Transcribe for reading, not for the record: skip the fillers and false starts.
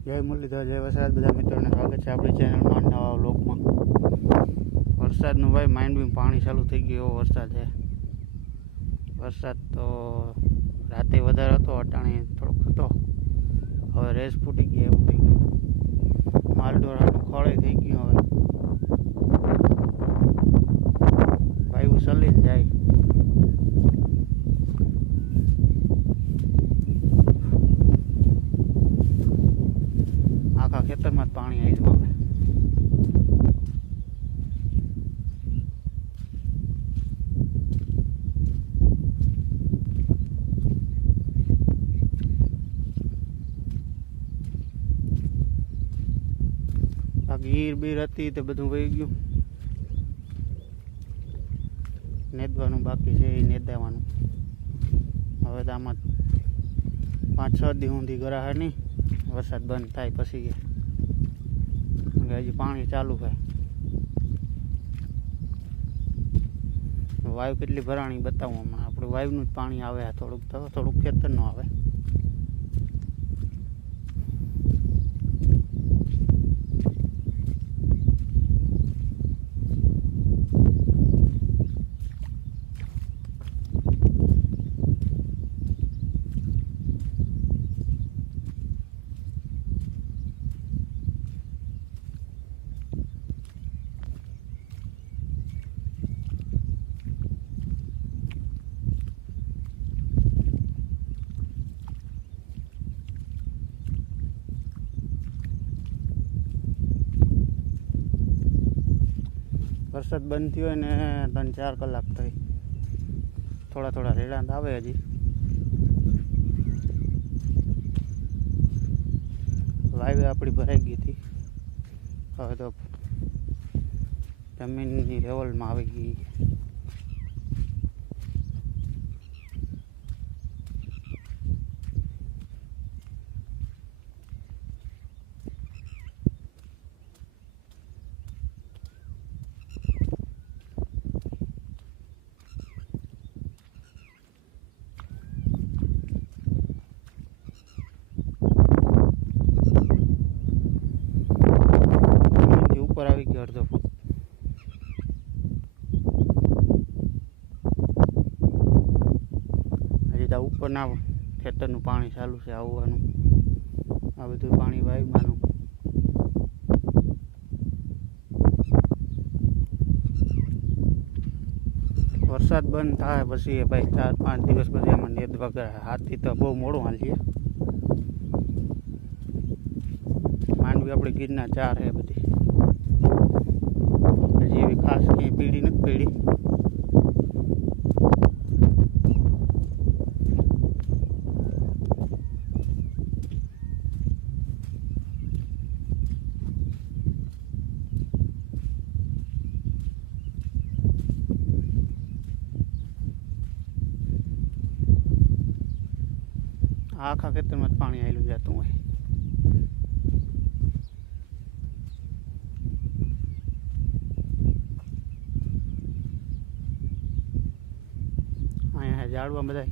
जय मुरलीधर जय वसराज बधा मित्रों ने स्वागत है अपनी चैनल में नवा व्लॉग में। वरसाद भाई माइंड में पानी चालू थी गयो एवो वरसाद है। वरसाद तो राते वधारे हतो, अटाणे थोड़ोक हतो, हवे रेस फूटी गई एवुं थई गयुं। मालढोरानुं खोळे थई गयुं। हवे वायु चलीने जाय। आखा खेतर में पानी आई गयुं। हवे गीर बीर हती ते बधुं वही गयुं। नेदवानुं बाकी छे, ए नेदावानुं। हवे तो आमां 5-6 दी सुधी गराहे नहीं। वरसाद बंद थाय पछी हजी पाणी चालू है। वायु केटली भराणी बतावुं हमणां। आपणे वायुनुं ज पाणी आवे, थोडुंक खेतरनुं आवे। वरसाद बंद थयो ने 3-4 कलाक थई। थोड़ा थोड़ा रेड़ा आवे हजी। वायु आपणी भराई गई थी। हवे तो जमीननी लेवल में આવી ગઈ। ऊपर આવી ગયો અડધો ફૂટ। હજી તો ઉપરના ખેતરનું પાણી ચાલુ છે આવવાનું। આ બધું પાણી વાયુમાંનું। વરસાદ બંધ થાય પછી ભાઈ 4-5 દિવસ પછી એમાં નેદવા ગયા। હાથી તો બહુ મોડું હાલીએ। માંડવી આપણે ગીરના 4 है બધી। હજી એવી ખાસ ક્યાંય પીડી નથી પડી। आखा खेतर में पानी आयलू जातुं होय। अहींया झाड़वा बधाय